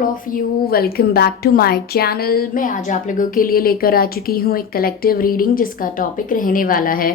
All of you, welcome back to my channel. मैं आज आप लोगों के लिए लेकर आ चुकी हूँ एक कलेक्टिव रीडिंग जिसका टॉपिक रहने वाला है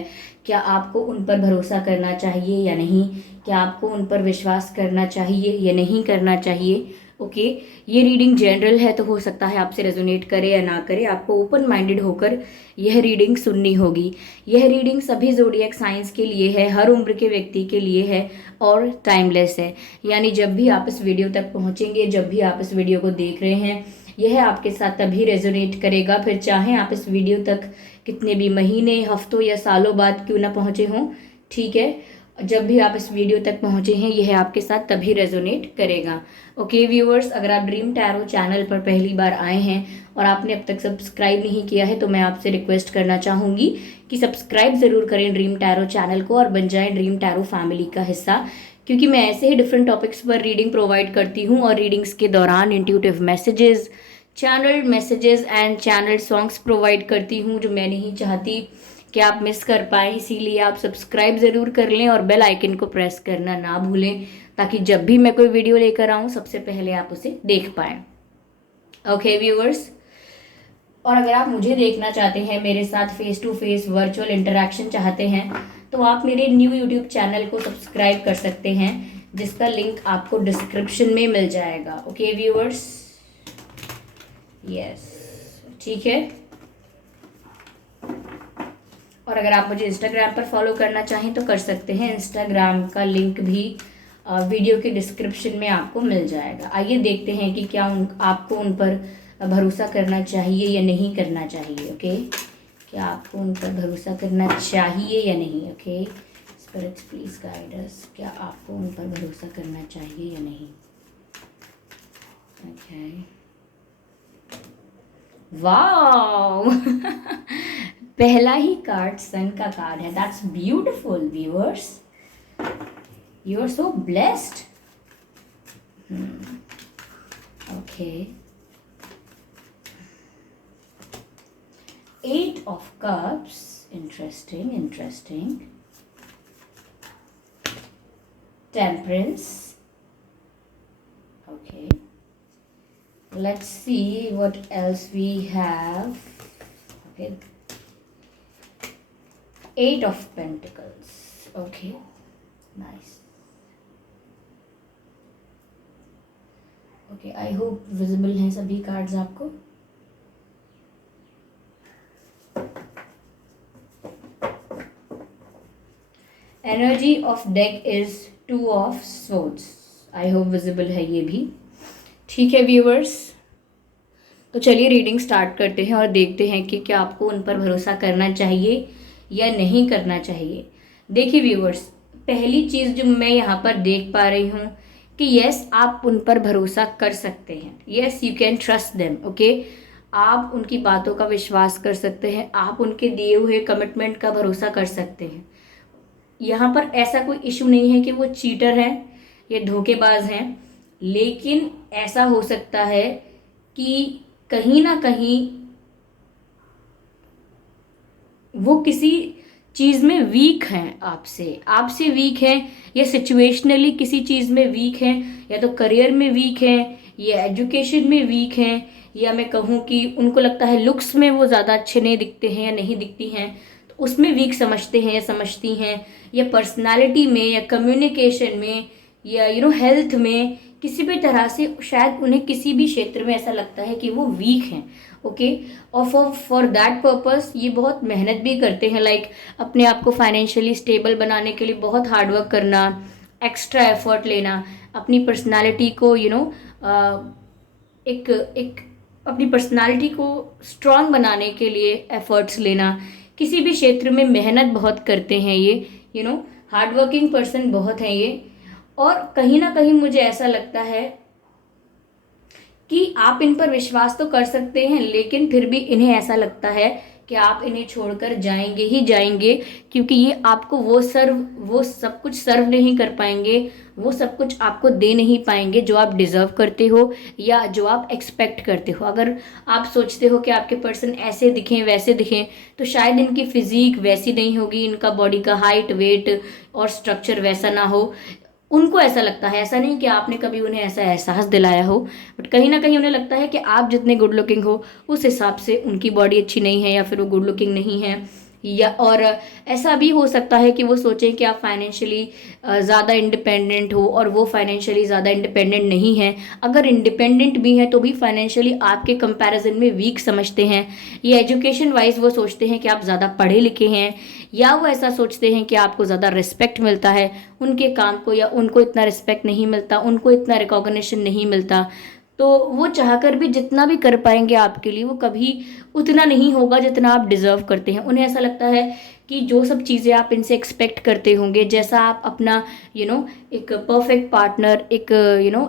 क्या आपको उन पर भरोसा करना चाहिए या नहीं, क्या आपको उन पर विश्वास करना चाहिए या नहीं करना चाहिए। ओके, ये रीडिंग जनरल है तो हो सकता है आपसे रेजोनेट करे या ना करे, आपको ओपन माइंडेड होकर यह रीडिंग सुननी होगी। यह रीडिंग सभी ज़ोडिएक साइंस के लिए है, हर उम्र के व्यक्ति के लिए है और टाइमलेस है। यानी जब भी आप इस वीडियो तक पहुंचेंगे, जब भी आप इस वीडियो को देख रहे हैं, यह आपके साथ तभी रेजोनेट करेगा, फिर चाहे आप इस वीडियो तक कितने भी महीने, हफ्तों या सालों बाद क्यों ना पहुंचे हों। ठीक है, जब भी आप इस वीडियो तक पहुंचे हैं यह आपके साथ तभी रेजोनेट करेगा। ओके व्यूअर्स, अगर आप ड्रीम टैरो चैनल पर पहली बार आए हैं और आपने अब तक सब्सक्राइब नहीं किया है तो मैं आपसे रिक्वेस्ट करना चाहूँगी कि सब्सक्राइब ज़रूर करें ड्रीम टैरो चैनल को और बन जाएं ड्रीम टैरो फैमिली का हिस्सा, क्योंकि मैं ऐसे ही डिफरेंट टॉपिक्स पर रीडिंग प्रोवाइड करती हूँ और रीडिंग्स के दौरान intuitive messages, channel messages and channel songs provide करती हूँ जो मैं नहीं चाहती कि आप मिस कर पाएँ। इसीलिए आप सब्सक्राइब ज़रूर कर लें और बेल आइकन को प्रेस करना ना भूलें ताकि जब भी मैं कोई वीडियो लेकर आऊँ सबसे पहले आप उसे देख पाएँ। ओके व्यूअर्स, और अगर आप मुझे देखना चाहते हैं, मेरे साथ face to face virtual interaction चाहते हैं, तो आप मेरे न्यू यूट्यूब चैनल को सब्सक्राइब कर सकते हैं जिसका लिंक आपको डिस्क्रिप्शन में मिल जाएगा। ओके व्यूअर्स, यस, ठीक है। और अगर आप मुझे इंस्टाग्राम पर फॉलो करना चाहें तो कर सकते हैं, इंस्टाग्राम का लिंक भी वीडियो के डिस्क्रिप्शन में आपको मिल जाएगा। आइए देखते हैं कि क्या आपको उन पर भरोसा करना चाहिए या नहीं करना चाहिए। ओके, क्या आपको उन पर भरोसा करना चाहिए या नहीं। Okay, spirits please guide us, क्या आपको उन पर भरोसा करना चाहिए या नहीं। ओके, वाओ पहला ही कार्ड सन का कार्ड है। That's beautiful viewers, you are so blessed. Okay, 8 of Cups, interesting. Temperance. Okay, let's see what else we have. Okay, 8 of Pentacles. Okay, nice. Okay, I hope visible हैं सभी cards आपको। Energy of deck is 2 of Swords। I hope visible है ये भी। ठीक है viewers, तो चलिए रीडिंग स्टार्ट करते हैं और देखते हैं कि क्या आपको उन पर भरोसा करना चाहिए या नहीं करना चाहिए। देखिए व्यूअर्स, पहली चीज़ जो मैं यहाँ पर देख पा रही हूँ कि यस, आप उन पर भरोसा कर सकते हैं। Yes, you can trust them. Okay, आप उनकी बातों का विश्वास कर सकते हैं, आप उनके दिए हुए कमिटमेंट का भरोसा कर सकते हैं। यहाँ पर ऐसा कोई इशू नहीं है कि वो चीटर हैं या धोखेबाज हैं, लेकिन ऐसा हो सकता है कि कहीं ना कहीं वो किसी चीज़ में वीक हैं, आपसे वीक हैं, या सिचुएशनली किसी चीज़ में वीक हैं, या तो करियर में वीक हैं या एजुकेशन में वीक हैं, या मैं कहूँ कि उनको लगता है लुक्स में वो ज़्यादा अच्छे नहीं दिखते हैं या नहीं दिखती हैं तो उसमें वीक समझते हैं या समझती हैं, या पर्सनालिटी में या कम्युनिकेशन में या हेल्थ में किसी भी तरह से शायद उन्हें किसी भी क्षेत्र में ऐसा लगता है कि वो वीक हैं। ओके, और फॉर दैट पर्पस ये बहुत मेहनत भी करते हैं, लाइक अपने आप को फाइनेंशियली स्टेबल बनाने के लिए बहुत हार्डवर्क करना, एक्स्ट्रा एफर्ट लेना, अपनी पर्सनालिटी को एक अपनी पर्सनालिटी को स्ट्रांग बनाने के लिए एफर्ट्स लेना, किसी भी क्षेत्र में मेहनत बहुत करते हैं ये, हार्ड वर्किंग पर्सन बहुत हैं ये। और कहीं ना कहीं मुझे ऐसा लगता है कि आप इन पर विश्वास तो कर सकते हैं, लेकिन फिर भी इन्हें ऐसा लगता है कि आप इन्हें छोड़कर जाएंगे ही जाएंगे, क्योंकि ये आपको वो सब कुछ सर्व नहीं कर पाएंगे, वो सब कुछ आपको दे नहीं पाएंगे जो आप डिज़र्व करते हो या जो आप एक्सपेक्ट करते हो। अगर आप सोचते हो कि आपके पर्सन ऐसे दिखें वैसे दिखें, तो शायद इनकी फिजिक वैसी नहीं होगी, इनका बॉडी का हाइट, वेट और स्ट्रक्चर वैसा ना हो, उनको ऐसा लगता है, ऐसा नहीं कि आपने कभी उन्हें ऐसा एहसास दिलाया हो, बट कहीं ना कहीं उन्हें लगता है कि आप जितने गुड लुकिंग हो उस हिसाब से उनकी बॉडी अच्छी नहीं है या फिर वो गुड लुकिंग नहीं है। या और ऐसा भी हो सकता है कि वो सोचें कि आप फाइनेंशियली ज़्यादा इंडिपेंडेंट हो और वो फाइनेंशियली ज़्यादा इंडिपेंडेंट नहीं है। अगर इंडिपेंडेंट भी हैं तो भी फाइनेंशियली आपके कंपैरिजन में वीक समझते हैं। ये एजुकेशन वाइज वो सोचते हैं कि आप ज़्यादा पढ़े लिखे हैं, या वो ऐसा सोचते हैं कि आपको ज़्यादा रिस्पेक्ट मिलता है उनके काम को, या उनको इतना रिस्पेक्ट नहीं मिलता, उनको इतना रिकॉग्निशन नहीं मिलता। तो वो चाहकर भी जितना भी कर पाएंगे आपके लिए वो कभी उतना नहीं होगा जितना आप डिजर्व करते हैं। उन्हें ऐसा लगता है कि जो सब चीज़ें आप इनसे एक्सपेक्ट करते होंगे, जैसा आप अपना एक परफेक्ट पार्टनर, एक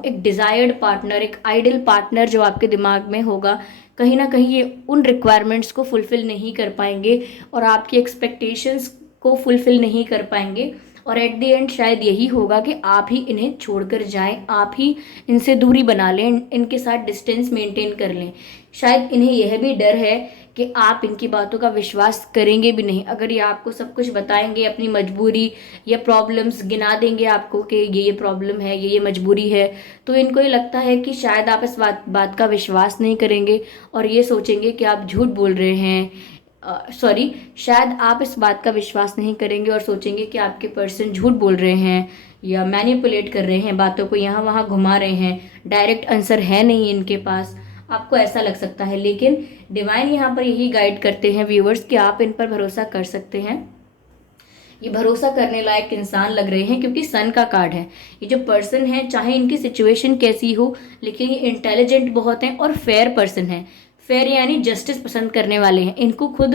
एक डिजायर्ड पार्टनर, एक आइडियल पार्टनर जो आपके दिमाग में होगा, कहीं ना कहीं ये उन रिक्वायरमेंट्स को फुलफिल नहीं कर पाएंगे और आपकी एक्सपेक्टेशंस को फुलफिल नहीं कर पाएंगे। और एट द एंड शायद यही होगा कि आप ही इन्हें छोड़कर जाएं, आप ही इनसे दूरी बना लें, इनके साथ डिस्टेंस मेंटेन कर लें। शायद इन्हें यह भी डर है कि आप इनकी बातों का विश्वास करेंगे भी नहीं। अगर ये आपको सब कुछ बताएंगे, अपनी मजबूरी या प्रॉब्लम्स गिना देंगे आपको कि ये प्रॉब्लम है, ये मजबूरी है, तो इनको ये लगता है कि शायद आप इस बात का विश्वास नहीं करेंगे और ये सोचेंगे कि आप झूठ बोल रहे हैं। शायद आप इस बात का विश्वास नहीं करेंगे और सोचेंगे कि आपके पर्सन झूठ बोल रहे हैं या मैनिपुलेट कर रहे हैं, बातों को यहाँ वहाँ घुमा रहे हैं, डायरेक्ट आंसर है नहीं इनके पास। आपको ऐसा लग सकता है, लेकिन डिवाइन यहाँ पर यही गाइड करते हैं व्यूअर्स कि आप इन पर भरोसा कर सकते हैं। ये भरोसा करने लायक इंसान लग रहे हैं क्योंकि सन का कार्ड है। ये जो पर्सन है, चाहे इनकी सिचुएशन कैसी हो, लेकिन ये इंटेलिजेंट बहुत हैं और फेयर पर्सन है। फेयर यानी जस्टिस पसंद करने वाले हैं। इनको खुद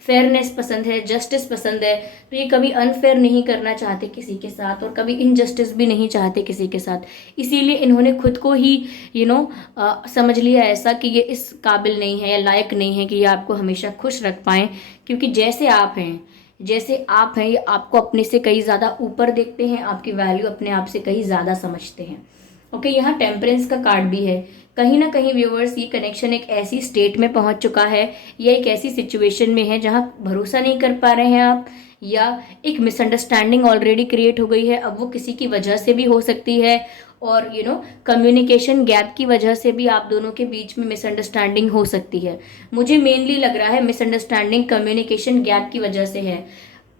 फेयरनेस पसंद है, जस्टिस पसंद है, तो ये कभी अनफेयर नहीं करना चाहते किसी के साथ और कभी इनजस्टिस भी नहीं चाहते किसी के साथ। इसीलिए इन्होंने खुद को ही समझ लिया ऐसा कि ये इस काबिल नहीं है या लायक नहीं है कि ये आपको हमेशा खुश रख पाएं, क्योंकि जैसे आप हैं ये आपको अपने से कहीं ज़्यादा ऊपर देखते हैं, आपकी वैल्यू अपने आप से कहीं ज़्यादा समझते हैं। ओके, यहाँ टेम्परेंस का कार्ड भी है। कहीं ना कहीं व्यूअर्स, ये कनेक्शन एक ऐसी स्टेट में पहुंच चुका है या एक ऐसी सिचुएशन में है जहां भरोसा नहीं कर पा रहे हैं आप, या एक मिसअंडरस्टैंडिंग ऑलरेडी क्रिएट हो गई है। अब वो किसी की वजह से भी हो सकती है और कम्युनिकेशन गैप की वजह से भी आप दोनों के बीच में मिसअंडरस्टैंडिंग हो सकती है। मुझे मेनली लग रहा है मिसअंडरस्टैंडिंग कम्युनिकेशन गैप की वजह से है।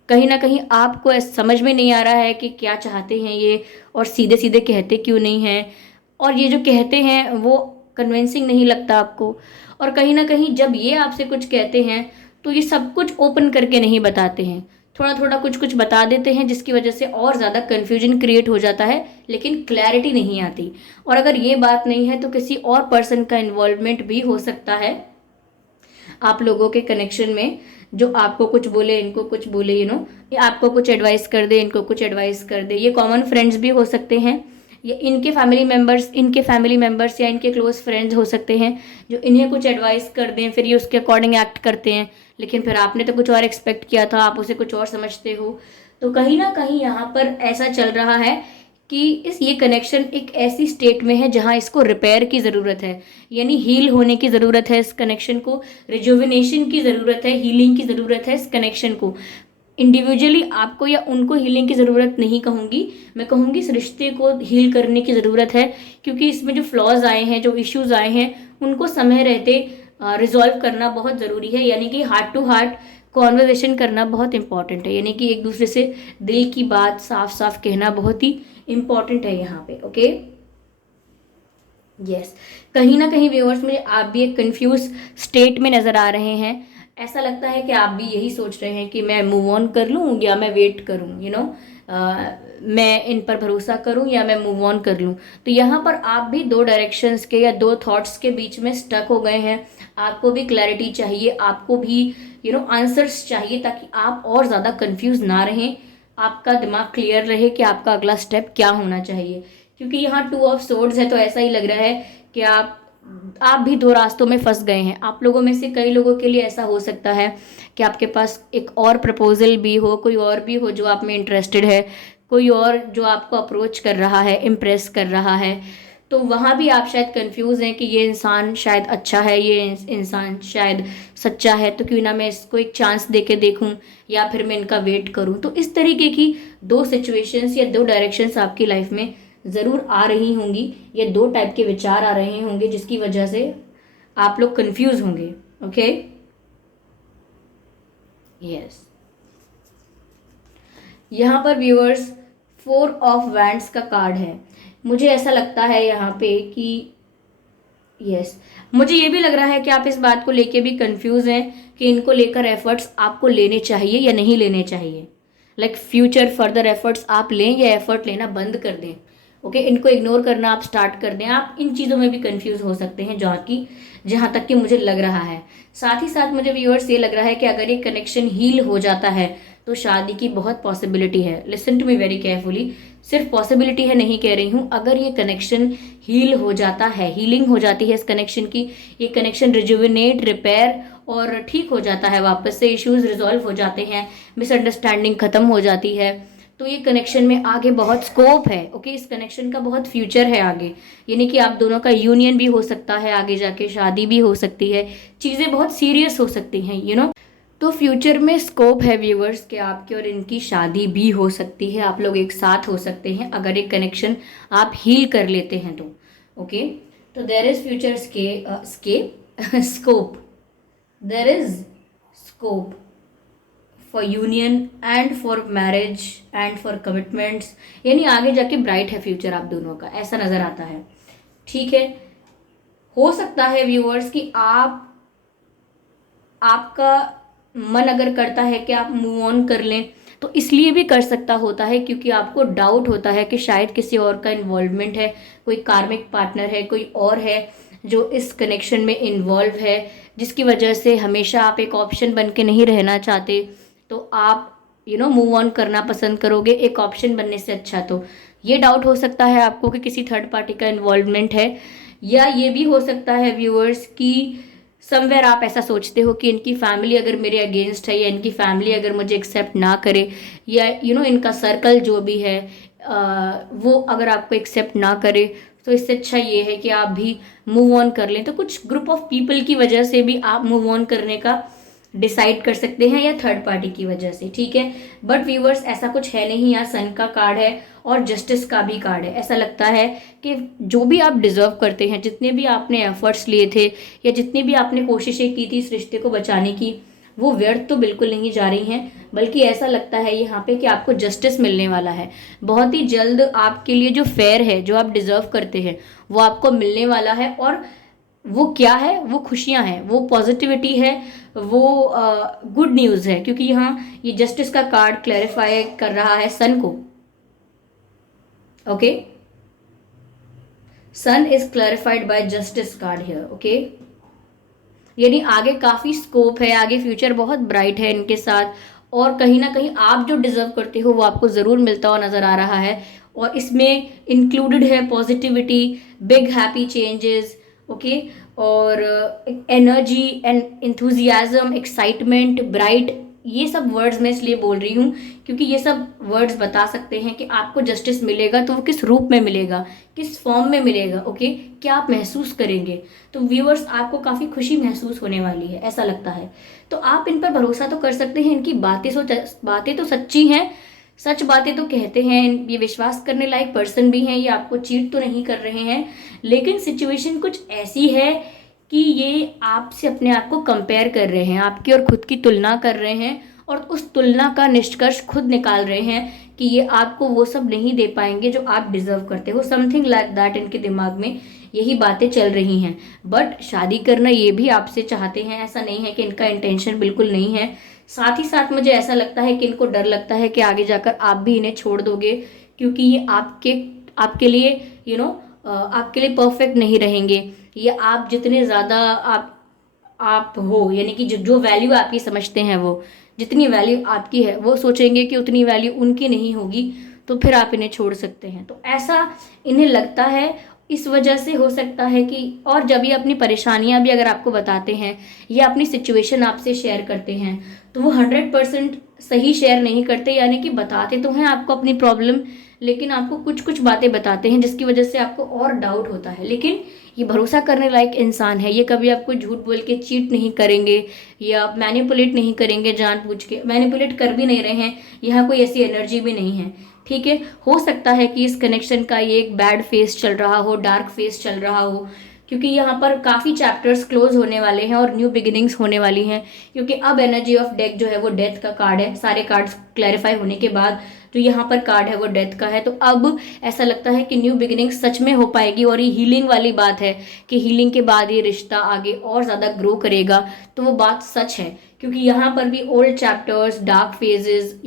कहीं ना कहीं आपको समझ में नहीं आ रहा है कि क्या चाहते हैं ये, और सीधे सीधे कहते क्यों नहीं हैं, और ये जो कहते हैं वो कन्विंसिंग नहीं लगता आपको। और कहीं ना कहीं जब ये आपसे कुछ कहते हैं तो ये सब कुछ ओपन करके नहीं बताते हैं, थोड़ा थोड़ा कुछ कुछ बता देते हैं, जिसकी वजह से और ज़्यादा कन्फ्यूजन क्रिएट हो जाता है, लेकिन क्लैरिटी नहीं आती। और अगर ये बात नहीं है तो किसी और पर्सन का इन्वॉल्वमेंट भी हो सकता है आप लोगों के कनेक्शन में, जो आपको कुछ बोले, इनको कुछ बोले, आपको कुछ एडवाइस कर दे, इनको कुछ एडवाइस कर दे। ये कॉमन फ्रेंड्स भी हो सकते हैं, या इनके फैमिली मेंबर्स या इनके क्लोज फ्रेंड्स हो सकते हैं जो इन्हें कुछ एडवाइस कर दें, फिर ये उसके अकॉर्डिंग एक्ट करते हैं, लेकिन फिर आपने तो कुछ और एक्सपेक्ट किया था, आप उसे कुछ और समझते हो। तो कहीं ना कहीं यहाँ पर ऐसा चल रहा है कि ये कनेक्शन एक ऐसी स्टेट में है जहाँ इसको रिपेयर की ज़रूरत है, यानी हील होने की ज़रूरत है। इस कनेक्शन को रिजुविनेशन की ज़रूरत है, हीलिंग की ज़रूरत है। इस कनेक्शन को इंडिविजुअली आपको या उनको हीलिंग की ज़रूरत नहीं कहूँगी, मैं कहूँगी इस रिश्ते को हील करने की ज़रूरत है, क्योंकि इसमें जो फ्लॉज आए हैं, जो इश्यूज आए हैं, उनको समय रहते रिजॉल्व करना बहुत ज़रूरी है। यानी कि हार्ट टू हार्ट कॉन्वर्सेशन करना बहुत इंपॉर्टेंट है, यानी कि एक दूसरे से दिल की बात साफ साफ कहना बहुत ही इम्पॉर्टेंट है यहाँ पे। ओके, यस, कहीं ना कहीं व्यूअर्स मुझे आप भी एक कंफ्यूज स्टेट में नज़र आ रहे हैं। ऐसा लगता है कि आप भी यही सोच रहे हैं कि मैं मूव ऑन कर लूँ या मैं वेट करूँ, मैं इन पर भरोसा करूँ या मैं मूव ऑन कर लूँ। तो यहाँ पर आप भी दो डायरेक्शंस के या दो थॉट्स के बीच में स्टक हो गए हैं। आपको भी क्लैरिटी चाहिए, आपको भी आंसर्स चाहिए, ताकि आप और ज़्यादा कंफ्यूज ना रहें, आपका दिमाग क्लियर रहे कि आपका अगला स्टेप क्या होना चाहिए। क्योंकि यहाँ 2 ऑफ सोर्ड्स है, तो ऐसा ही लग रहा है कि आप भी दो रास्तों में फंस गए हैं। आप लोगों में से कई लोगों के लिए ऐसा हो सकता है कि आपके पास एक और प्रपोजल भी हो, कोई और भी हो जो आप में इंटरेस्टेड है, कोई और जो आपको अप्रोच कर रहा है, इम्प्रेस कर रहा है। तो वहाँ भी आप शायद कंफ्यूज हैं कि ये इंसान शायद अच्छा है, ये इंसान शायद सच्चा है, तो क्यों ना मैं इसको एक चांस दे के देखूँ, या फिर मैं इनका वेट करूँ। तो इस तरीके की दो सिचुएशंस या दो डायरेक्शंस आपकी लाइफ में ज़रूर आ रही होंगी, या दो टाइप के विचार आ रहे होंगे जिसकी वजह से आप लोग कंफ्यूज होंगे। Okay, yes. यहाँ पर व्यूअर्स 4 ऑफ वैंड्स का कार्ड है। मुझे ऐसा लगता है यहाँ पे कि यस, मुझे ये भी लग रहा है कि आप इस बात को लेके भी कंफ्यूज हैं कि इनको लेकर एफर्ट्स आपको लेने चाहिए या नहीं लेने चाहिए। लाइक फ्यूचर फर्दर एफर्ट्स आप लें या एफर्ट लेना बंद कर दें। ओके, इनको इग्नोर करना आप स्टार्ट कर दें। आप इन चीज़ों में भी कंफ्यूज हो सकते हैं, जहाँ तक कि मुझे लग रहा है। साथ ही साथ मुझे व्यूअर्स ये लग रहा है कि अगर ये कनेक्शन हील हो जाता है तो शादी की बहुत पॉसिबिलिटी है। Listen to me very carefully, सिर्फ पॉसिबिलिटी है नहीं कह रही हूँ, अगर ये कनेक्शन हील हो जाता है, हीलिंग हो जाती है इस कनेक्शन की, ये कनेक्शन रिजुविनेट, रिपेयर और ठीक हो जाता है, वापस से इश्यूज रिजॉल्व हो जाते हैं, मिसअंडरस्टैंडिंग खत्म हो जाती है, तो ये कनेक्शन में आगे बहुत स्कोप है। ओके, इस कनेक्शन का बहुत फ्यूचर है आगे, यानी कि आप दोनों का यूनियन भी हो सकता है, आगे जाके शादी भी हो सकती है, चीज़ें बहुत सीरियस हो सकती हैं, तो फ्यूचर में स्कोप है व्यूवर्स कि आपकी और इनकी शादी भी हो सकती है, आप लोग एक साथ हो सकते हैं अगर एक कनेक्शन आप हील कर लेते हैं तो। ओके, तो there is future scope, there is scope for union and for marriage and for commitments, यानी आगे जाके ब्राइट है फ्यूचर आप दोनों का, ऐसा नज़र आता है। ठीक है, हो सकता है व्यूअर्स कि आपका मन अगर करता है कि आप मूव ऑन कर लें, तो इसलिए भी कर सकता होता है क्योंकि आपको डाउट होता है कि शायद किसी और का इन्वॉल्वमेंट है, कोई कार्मिक पार्टनर है, कोई और है जो इस कनेक्शन में इन्वॉल्व है, जिसकी वजह से हमेशा आप एक ऑप्शन बन के नहीं रहना चाहते, तो आप मूव ऑन करना पसंद करोगे एक ऑप्शन बनने से अच्छा। तो ये डाउट हो सकता है आपको कि किसी थर्ड पार्टी का इन्वॉल्वमेंट है, या ये भी हो सकता है व्यूअर्स कि समवेयर आप ऐसा सोचते हो कि इनकी फैमिली अगर मेरे अगेंस्ट है, या इनकी फैमिली अगर मुझे एक्सेप्ट ना करे, या इनका सर्कल जो भी है वो अगर आपको एक्सेप्ट ना करे, तो इससे अच्छा ये है कि आप भी मूव ऑन कर लें। तो कुछ ग्रुप ऑफ पीपल की वजह से भी आप मूव ऑन करने का डिसाइड कर सकते हैं, या थर्ड पार्टी की वजह से। ठीक है, बट व्यूवर्स ऐसा कुछ है नहीं, यहाँ सन का कार्ड है और जस्टिस का भी कार्ड है। ऐसा लगता है कि जो भी आप डिजर्व करते हैं, जितने भी आपने एफर्ट्स लिए थे या जितनी भी आपने कोशिशें की थी इस रिश्ते को बचाने की, वो व्यर्थ तो बिल्कुल नहीं जा रही हैं, बल्कि ऐसा लगता है यहाँ पे कि आपको जस्टिस मिलने वाला है बहुत ही जल्द। आपके लिए जो फेयर है, जो आप डिजर्व करते हैं, वो आपको मिलने वाला है। और वो क्या है? वो खुशियां हैं, वो पॉजिटिविटी है, वो गुड न्यूज़ है, क्योंकि यहाँ ये जस्टिस का कार्ड क्लैरिफाई कर रहा है सन को। Okay, sun is clarified by justice card here. Okay, यानी आगे काफ़ी स्कोप है, आगे फ्यूचर बहुत ब्राइट है इनके साथ, और कहीं ना कहीं आप जो डिजर्व करते हो वो आपको ज़रूर मिलता हुआ नज़र आ रहा है। और इसमें इंक्लूडेड है positivity, big happy changes. Okay, और energy and enthusiasm, excitement, bright, ये सब वर्ड्स मैं इसलिए बोल रही हूँ क्योंकि ये सब वर्ड्स बता सकते हैं कि आपको जस्टिस मिलेगा तो वो किस रूप में मिलेगा, किस फॉर्म में मिलेगा। ओके, क्या आप महसूस करेंगे? तो व्यूअर्स, आपको काफ़ी खुशी महसूस होने वाली है, ऐसा लगता है। तो आप इन पर भरोसा तो कर सकते हैं, इनकी बातें तो सच्ची हैं, सच बातें तो कहते हैं, ये विश्वास करने लायक पर्सन भी हैं, ये आपको चीट तो नहीं कर रहे हैं। लेकिन सिचुएशन कुछ ऐसी है कि ये आपसे अपने आप को कंपेयर कर रहे हैं, आपकी और खुद की तुलना कर रहे हैं, और उस तुलना का निष्कर्ष खुद निकाल रहे हैं कि ये आपको वो सब नहीं दे पाएंगे जो आप डिजर्व करते हो। समथिंग लाइक दैट इनके दिमाग में यही बातें चल रही हैं। बट शादी करना ये भी आपसे चाहते हैं, ऐसा नहीं है कि इनका इंटेंशन बिल्कुल नहीं है। साथ ही साथ मुझे ऐसा लगता है कि इनको डर लगता है कि आगे जाकर आप भी इन्हें छोड़ दोगे, क्योंकि ये आपके लिए आपके लिए परफेक्ट नहीं रहेंगे। ये आप जितने ज़्यादा आप हो, यानी कि जो वैल्यू आपकी समझते हैं, वो जितनी वैल्यू आपकी है वो सोचेंगे कि उतनी वैल्यू उनकी नहीं होगी, तो फिर आप इन्हें छोड़ सकते हैं। तो ऐसा इन्हें लगता है, इस वजह से हो सकता है कि, और जब ये अपनी परेशानियां भी अगर आपको बताते हैं या अपनी सिचुएशन आपसे शेयर करते हैं तो वो 100% सही शेयर नहीं करते, यानी कि बताते तो हैं आपको अपनी प्रॉब्लम, लेकिन आपको कुछ कुछ बातें बताते हैं जिसकी वजह से आपको और डाउट होता है। लेकिन ये भरोसा करने लायक इंसान है, ये कभी आपको झूठ बोल के चीट नहीं करेंगे या मैनिपुलेट नहीं करेंगे, जानबूझ के मैनिपुलेट कर भी नहीं रहे हैं, यहाँ कोई ऐसी एनर्जी भी नहीं है। ठीक है, हो सकता है कि इस कनेक्शन का ये एक बैड फेस चल रहा हो, डार्क फेस चल रहा हो, क्योंकि यहाँ पर काफ़ी चैप्टर्स क्लोज होने वाले हैं और न्यू बिगिनिंग्स होने वाली हैं, क्योंकि अब एनर्जी ऑफ डेथ जो है वो डेथ का कार्ड है। सारे कार्ड्स क्लैरिफाई होने के बाद जो यहाँ पर कार्ड है वो डेथ का है। तो अब ऐसा लगता है कि न्यू बिगिनिंग सच में हो पाएगी, और ये हीलिंग वाली बात है कि हीलिंग के बाद ये रिश्ता आगे और ज़्यादा ग्रो करेगा, तो वो बात सच है। क्योंकि यहाँ पर भी old chapters, dark phases,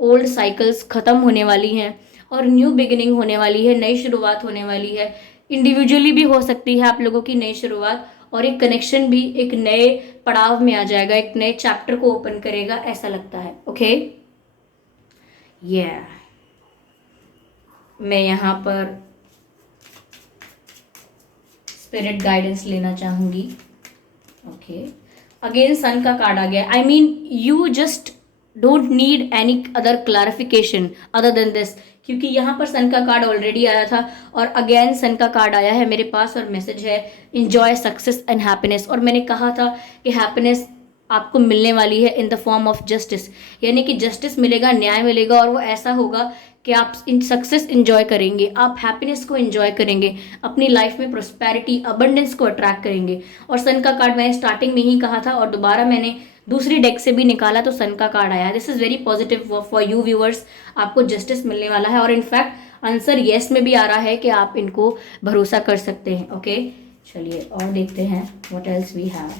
old cycles ख़त्म होने वाली हैं और न्यू बिगिनिंग होने वाली है, नई शुरुआत होने वाली है। इंडिविजुअली भी हो सकती है आप लोगों की नई शुरुआत, और एक कनेक्शन भी एक नए पड़ाव में आ जाएगा, एक नए चैप्टर को ओपन करेगा, ऐसा लगता है। ओके, मैं यहाँ पर स्पिरिट गाइडेंस लेना चाहूंगी। ओके, अगेन सन का कार्ड आ गया। I mean you just don't need any other clarification other than this, क्योंकि यहाँ पर सन का कार्ड ऑलरेडी आया था और अगेन सन का कार्ड आया है मेरे पास, और मैसेज है इंजॉय सक्सेस एंड हैप्पीनेस। और मैंने कहा था कि हैप्पीनेस आपको मिलने वाली है in the form of justice, यानी कि जस्टिस मिलेगा, न्याय मिलेगा, और वो ऐसा होगा कि आप इन सक्सेस इंजॉय करेंगे, आप हैप्पीनेस को इंजॉय करेंगे, अपनी लाइफ में प्रोस्पेरिटी, अबंडेंस को अट्रैक्ट करेंगे। और सन का कार्ड मैंने स्टार्टिंग में ही कहा था और दोबारा मैंने दूसरी डेक से भी निकाला तो सन का कार्ड आया। This is very positive for you viewers, आपको जस्टिस मिलने वाला है, और इनफैक्ट आंसर येस में भी आ रहा है कि आप इनको भरोसा कर सकते हैं। ओके, चलिए और देखते हैं what else we have.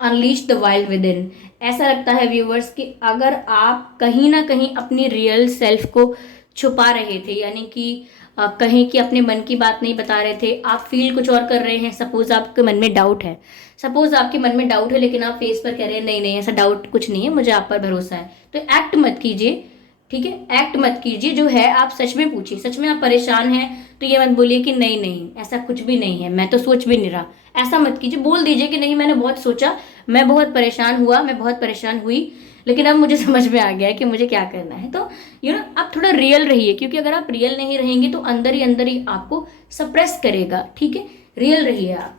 Unleash the wild within. ऐसा लगता है व्यूवर्स कि अगर आप कहीं ना कहीं अपनी रियल सेल्फ को छुपा रहे थे, यानी कि कहीं कि अपने मन की बात नहीं बता रहे थे, आप फील कुछ और कर रहे हैं। सपोज आपके मन में डाउट है, लेकिन आप फेस पर कह रहे हैं नहीं नहीं ऐसा डाउट कुछ नहीं है, मुझे आप पर भरोसा है, तो एक्ट मत कीजिए। ठीक है, एक्ट मत कीजिए, जो है आप सच में पूछिए। सच में आप परेशान हैं तो ये मत बोलिए कि नहीं नहीं ऐसा कुछ भी नहीं है, मैं तो सोच भी नहीं रहा, ऐसा मत कीजिए। बोल दीजिए कि नहीं मैंने बहुत सोचा, मैं बहुत परेशान हुआ, मैं बहुत परेशान हुई, लेकिन अब मुझे समझ में आ गया है कि मुझे क्या करना है। तो आप थोड़ा रियल रहिए, क्योंकि अगर आप रियल नहीं रहेंगे तो अंदर ही आपको सप्रेस करेगा। ठीक है, रियल रहिए, आप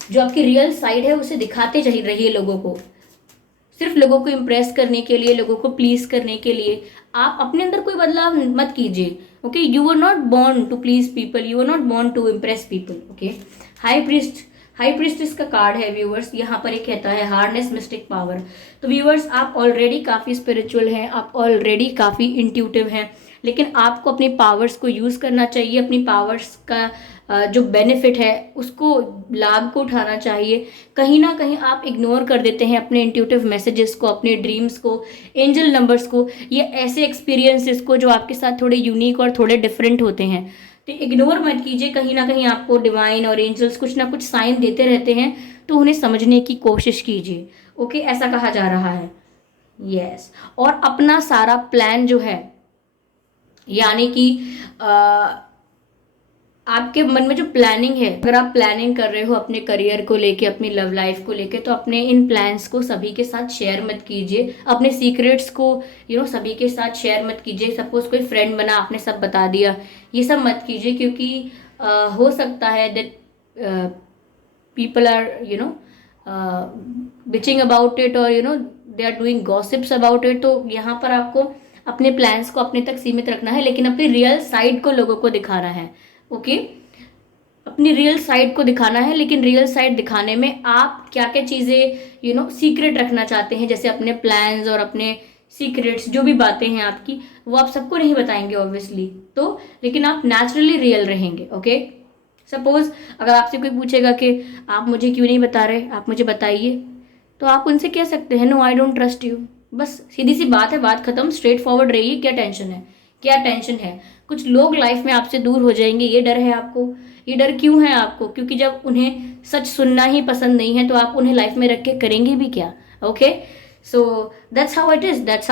जो आपकी रियल साइड है उसे दिखाते रहिए लोगों को, सिर्फ लोगों को इम्प्रेस करने के लिए, लोगों को प्लीज करने के लिए। आप अपने अंदर कोई बदलाव मत कीजिए। Okay, you are not born to please people, you are not born to impress people. Okay, high priestess का कार्ड है व्यूवर्स, यहाँ पर एक कहता है हार्नेस मिस्टिक पावर। तो व्यूवर्स आप ऑलरेडी काफ़ी स्पिरिचुअल हैं, आप ऑलरेडी काफ़ी इंट्यूटिव हैं, लेकिन आपको अपनी पावर्स को यूज़ करना चाहिए। अपनी पावर्स का जो बेनिफिट है उसको, लाभ को उठाना चाहिए। कहीं ना कहीं आप इग्नोर कर देते हैं अपने इंट्यूटिव मैसेजेस को, अपने ड्रीम्स को, एंजल नंबर्स को, ये ऐसे एक्सपीरियंसेस को जो आपके साथ थोड़े यूनिक और थोड़े डिफरेंट होते हैं। तो इग्नोर मत कीजिए, कहीं ना कहीं आपको डिवाइन और एंजल्स कुछ ना कुछ साइन देते रहते हैं, तो उन्हें समझने की कोशिश कीजिए। ओके, ऐसा कहा जा रहा है। यस, और अपना सारा प्लान जो है, यानी कि आपके मन में जो प्लानिंग है, अगर आप प्लानिंग कर रहे हो अपने करियर को लेके, अपनी लव लाइफ को लेके, तो अपने इन प्लान्स को सभी के साथ शेयर मत कीजिए। अपने सीक्रेट्स को सभी के साथ शेयर मत कीजिए। सपोज कोई फ्रेंड बना, आपने सब बता दिया, ये सब मत कीजिए, क्योंकि हो सकता है that people are bitching about it, और they are doing gossips about it. तो यहाँ पर आपको अपने प्लान्स को अपने तक सीमित रखना है, लेकिन अपनी रियल साइड को लोगों को दिखाना है। ओके, अपनी रियल साइड को दिखाना है, लेकिन रियल साइड दिखाने में आप क्या क्या चीज़ें सीक्रेट रखना चाहते हैं, जैसे अपने प्लान्स और अपने सीक्रेट्स, जो भी बातें हैं आपकी, वो आप सबको नहीं बताएंगे ऑब्वियसली, तो लेकिन आप नेचुरली रियल रहेंगे। ओके, सपोज अगर आपसे कोई पूछेगा कि आप मुझे क्यों नहीं बता रहे, आप मुझे बताइए, तो आप उनसे कह सकते हैं no I don't trust you. बस सीधी सी बात है, बात खत्म, स्ट्रेट फॉरवर्ड रहिए। क्या टेंशन है, क्या टेंशन है? कुछ लोग लाइफ में आपसे दूर हो जाएंगे, ये डर है आपको। ये डर क्यों है आपको? क्योंकि जब उन्हें सच सुनना ही पसंद नहीं है तो आप उन्हें लाइफ में रख के करेंगे भी क्या? Okay, so that's how it is, that's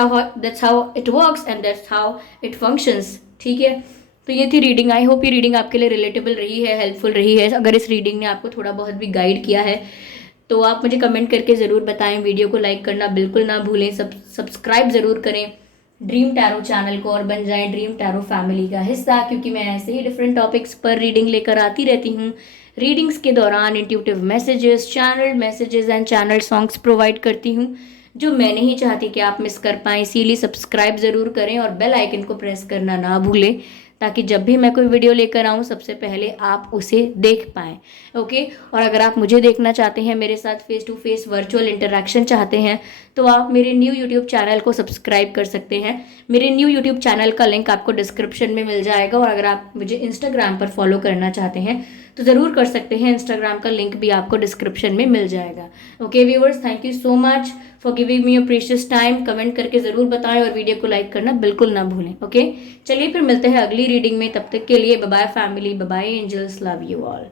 how it works and that's how it functions. ठीक है, तो ये थी रीडिंग। आई होप ये रीडिंग आपके लिए रिलेटेबल रही है, हेल्पफुल रही है। अगर इस रीडिंग ने आपको थोड़ा बहुत भी गाइड किया है तो आप मुझे कमेंट करके ज़रूर बताएं। वीडियो को लाइक करना बिल्कुल ना भूलें, सब्सक्राइब ज़रूर करें ड्रीम टैरो चैनल को और बन जाएं ड्रीम टैरो फैमिली का हिस्सा, क्योंकि मैं ऐसे ही डिफरेंट टॉपिक्स पर रीडिंग लेकर आती रहती हूँ। रीडिंग्स के दौरान intuitive messages, channel messages and channel songs provide करती हूँ जो मैं नहीं चाहती कि आप मिस कर पाएँ। इसीलिए सब्सक्राइब ज़रूर करें और बेल आइकन को प्रेस करना ना भूलें, ताकि जब भी मैं कोई वीडियो लेकर आऊँ सबसे पहले आप उसे देख पाएँ। ओके। और अगर आप मुझे देखना चाहते हैं, मेरे साथ face to face virtual interaction चाहते हैं, तो आप मेरे न्यू यूट्यूब चैनल को सब्सक्राइब कर सकते हैं। मेरे न्यू यूट्यूब चैनल का लिंक आपको डिस्क्रिप्शन में मिल जाएगा। और अगर आप मुझे इंस्टाग्राम पर फॉलो करना चाहते हैं तो ज़रूर कर सकते हैं, इंस्टाग्राम का लिंक भी आपको डिस्क्रिप्शन में मिल जाएगा। Okay viewers, thank you so much for giving me your precious time. Comment करके ज़रूर बताएं और वीडियो को लाइक करना बिल्कुल ना भूलें। ओके, चलिए फिर मिलते हैं अगली रीडिंग में। तब तक के लिए bye bye family, bye bye angels, love you all.